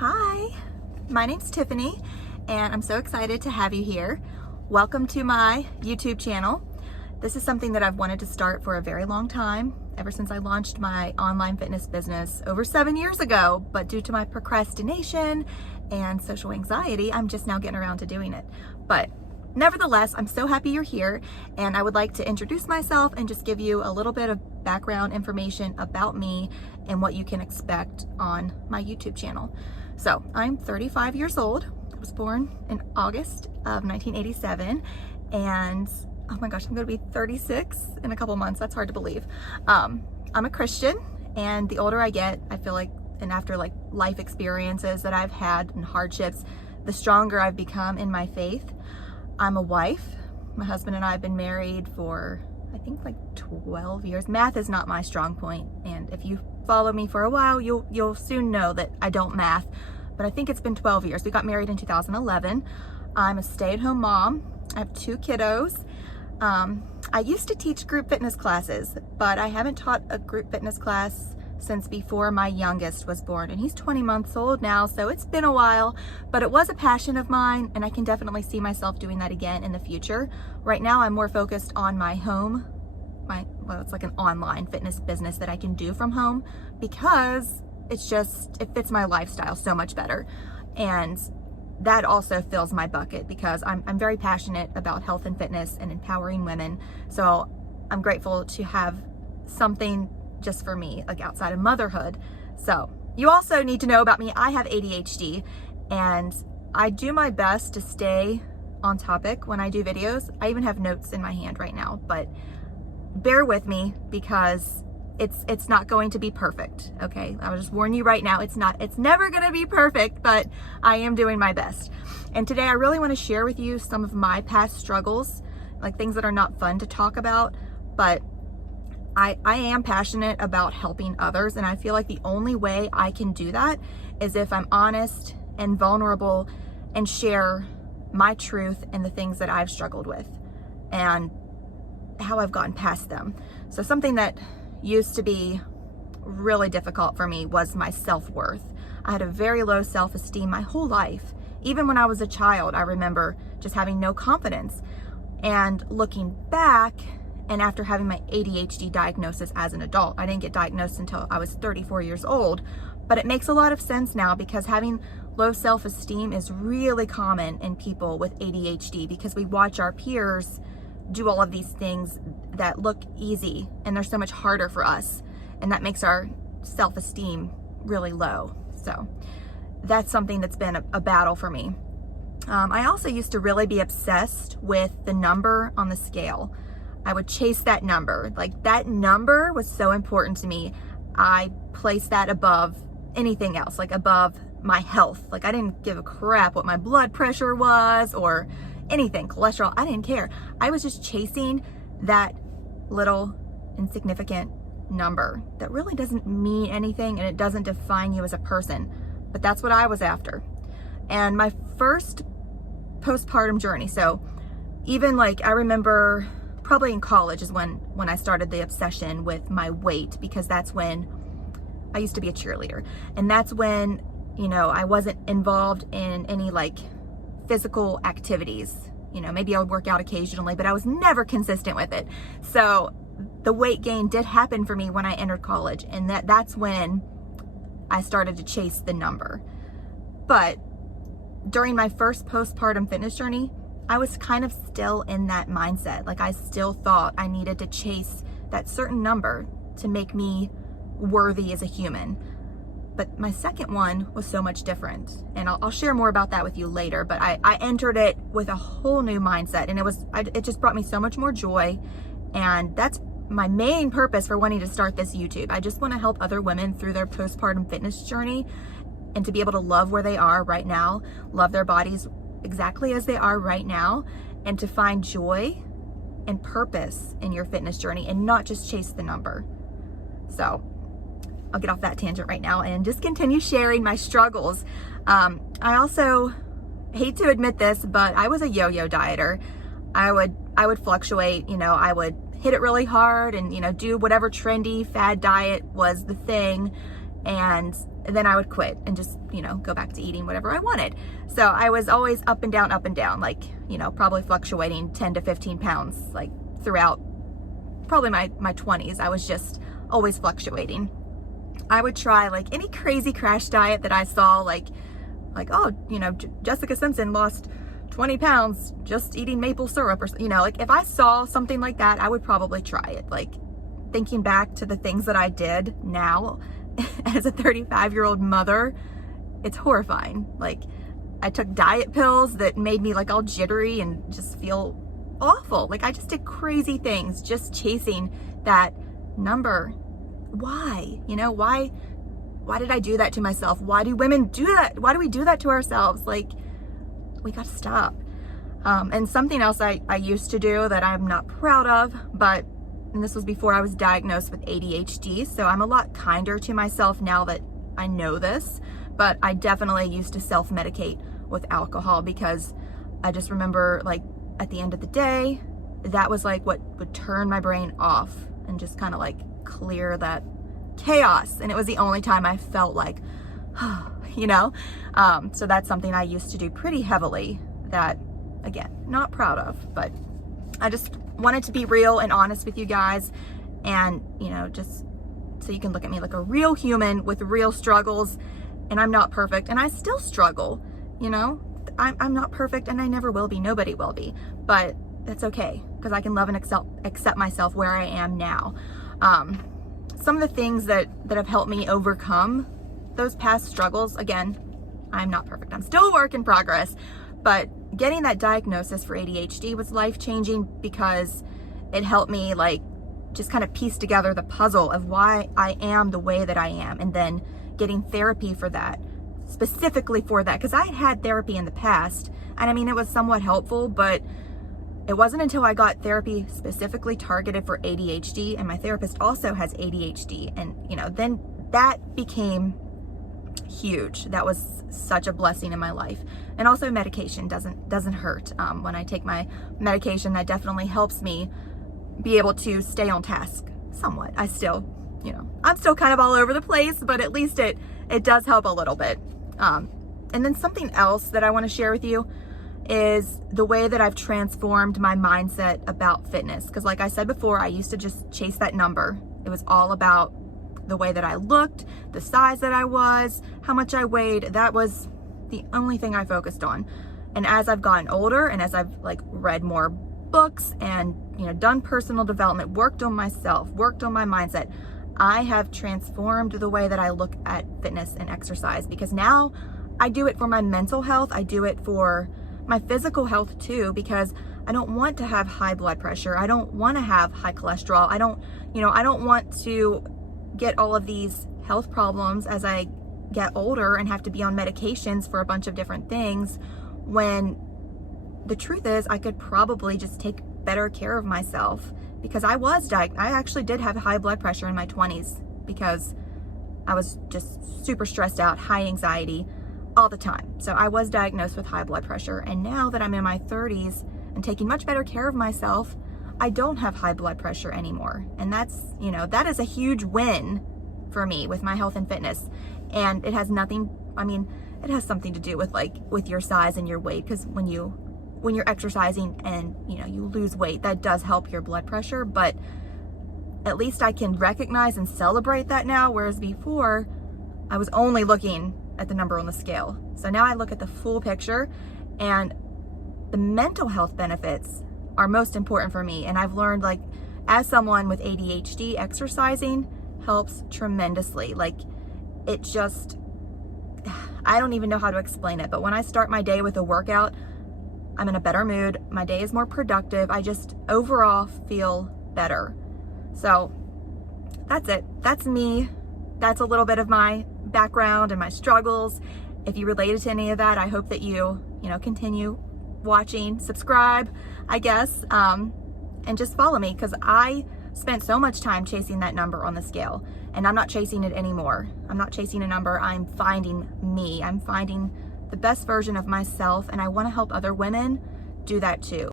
Hi, my name's Tiffany and I'm so excited to have you here. Welcome to my YouTube channel. This is something that I've wanted to start for a very long time, ever since I launched my online fitness business over 7 years ago, but due to my procrastination and social anxiety, I'm just now getting around to doing it. But nevertheless, I'm so happy you're here, and I would like to introduce myself and just give you a little bit of background information about me and what you can expect on my YouTube channel. So I'm 35 years old. I was born in August of 1987, and oh my gosh, I'm gonna be 36 in a couple months. That's hard to believe. I'm a Christian, and the older I get, I feel like, and after like life experiences that I've had and hardships, the stronger I've become in my faith. I'm a wife. My husband and I have been married for, I think, like 12 years. Math is not my strong point, and if you follow me for a while, you'll soon know that I don't math, but I think it's been 12 years. We got married in 2011. I'm a stay-at-home mom. I have 2 kiddos. I used to teach group fitness classes, but I haven't taught a group fitness class since before my youngest was born, and he's 20 months old now, so it's been a while, but it was a passion of mine, and I can definitely see myself doing that again in the future. Right now, I'm more focused on my home, well, it's like an online fitness business that I can do from home, because it fits my lifestyle so much better. And that also fills my bucket because I'm very passionate about health and fitness and empowering women. So I'm grateful to have something just for me, like outside of motherhood. So you also need to know about me. I have ADHD, and I do my best to stay on topic when I do videos. I even have notes in my hand right now, but bear with me because it's not going to be perfect. Okay, I'll just warn you right now, it's never gonna be perfect, but I am doing my best. And today I really want to share with you some of my past struggles, like things that are not fun to talk about, but I am passionate about helping others, and I feel like the only way I can do that is if I'm honest and vulnerable and share my truth and the things that I've struggled with and how I've gotten past them. So something that used to be really difficult for me was my self-worth. I had a very low self-esteem my whole life. Even when I was a child, I remember just having no confidence. And looking back, and after having my ADHD diagnosis as an adult, I didn't get diagnosed until I was 34 years old, but it makes a lot of sense now because having low self-esteem is really common in people with ADHD because we watch our peers do all of these things that look easy, and they're so much harder for us, and that makes our self-esteem really low. So that's something that's been a battle for me. I also used to really be obsessed with the number on the scale. I would chase that number. Like, that number was so important to me. I placed that above anything else, like above my health. Like, I didn't give a crap what my blood pressure was or anything, cholesterol, I didn't care. I was just chasing that little insignificant number that really doesn't mean anything, and it doesn't define you as a person, but that's what I was after. And my first postpartum journey, so even like I remember probably in college is when I started the obsession with my weight, because that's when I used to be a cheerleader, and that's when, you know, I wasn't involved in any like physical activities. You know, maybe I would work out occasionally, but I was never consistent with it. So the weight gain did happen for me when I entered college, and that's when I started to chase the number. But during my first postpartum fitness journey, I was kind of still in that mindset. Like, I still thought I needed to chase that certain number to make me worthy as a human. But my second one was so much different, and I'll share more about that with you later. But I entered it with a whole new mindset, and it just brought me so much more joy, and that's my main purpose for wanting to start this YouTube. I just want to help other women through their postpartum fitness journey, and to be able to love where they are right now, love their bodies exactly as they are right now, and to find joy and purpose in your fitness journey and not just chase the number. So I'll get off that tangent right now and just continue sharing my struggles. I also hate to admit this, but I was a yo-yo dieter. I would fluctuate, you know, I would hit it really hard and, you know, do whatever trendy fad diet was the thing. and then I would quit and just, go back to eating whatever I wanted. So I was always up and down, like, probably fluctuating 10 to 15 pounds, like throughout probably my 20s. I was just always fluctuating. I would try like any crazy crash diet that I saw, like, oh, Jessica Simpson lost 20 pounds just eating maple syrup, or, like if I saw something like that, I would probably try it. Like, thinking back to the things that I did now as a 35-year-old mother, it's horrifying. Like, I took diet pills that made me like all jittery and just feel awful. Like, I just did crazy things just chasing that number. Why? Why did I do that to myself? Why do women do that? Why do we do that to ourselves? Like, we got to stop. And something else I used to do that I'm not proud of, and this was before I was diagnosed with ADHD, so I'm a lot kinder to myself now that I know this, but I definitely used to self-medicate with alcohol, because I just remember, like, at the end of the day, that was like what would turn my brain off and just kind of like clear that chaos. And it was the only time I felt like, so that's something I used to do pretty heavily that, again, not proud of, but I just wanted to be real and honest with you guys, and, just so you can look at me like a real human with real struggles. And I'm not perfect, and I still struggle, I'm not perfect, and I never will be. Nobody will be, but that's okay, because I can love and accept myself where I am now. Some of the things that have helped me overcome those past struggles, again, I'm not perfect. I'm still a work in progress, but getting that diagnosis for ADHD was life-changing, because it helped me like just kind of piece together the puzzle of why I am the way that I am, and then getting therapy for that, specifically for that, because I had therapy in the past, and I mean, it was somewhat helpful, but it wasn't until I got therapy specifically targeted for ADHD, and my therapist also has ADHD, and then that became huge. That was such a blessing in my life. And also, medication doesn't hurt. When I take my medication, that definitely helps me be able to stay on task somewhat. I still, I'm still kind of all over the place, but at least it does help a little bit. And then something else that I want to share with you is the way that I've transformed my mindset about fitness. Because like I said before, I used to just chase that number. It was all about the way that I looked, the size that I was, how much I weighed. That was the only thing I focused on. And as I've gotten older, and as I've like read more books and done personal development, worked on myself, worked on my mindset, I have transformed the way that I look at fitness and exercise, because now I do it for my mental health. I do it for my physical health too, because I don't want to have high blood pressure. I don't want to have high cholesterol. I don't want to get all of these health problems as I get older and have to be on medications for a bunch of different things, when the truth is I could probably just take better care of myself, because I actually did have high blood pressure in my 20s, because I was just super stressed out, high anxiety all the time. So I was diagnosed with high blood pressure, and now that I'm in my 30s and taking much better care of myself, I don't have high blood pressure anymore. And that's, that is a huge win for me with my health and fitness. And it has it has something to do with your size and your weight, because when you're exercising and you lose weight, that does help your blood pressure. But at least I can recognize and celebrate that now, whereas before I was only looking at the number on the scale. So now I look at the full picture, and the mental health benefits are most important for me. And I've learned, like, as someone with ADHD, exercising helps tremendously. Like, it just, I don't even know how to explain it, but when I start my day with a workout, I'm in a better mood. My day is more productive. I just overall feel better. So that's it. That's me. That's a little bit of my background and my struggles. If you related to any of that, I hope that you continue watching, subscribe, I guess, and just follow me, because I spent so much time chasing that number on the scale, and I'm not chasing it anymore. I'm not chasing a number. I'm finding me. I'm finding the best version of myself, and I want to help other women do that too.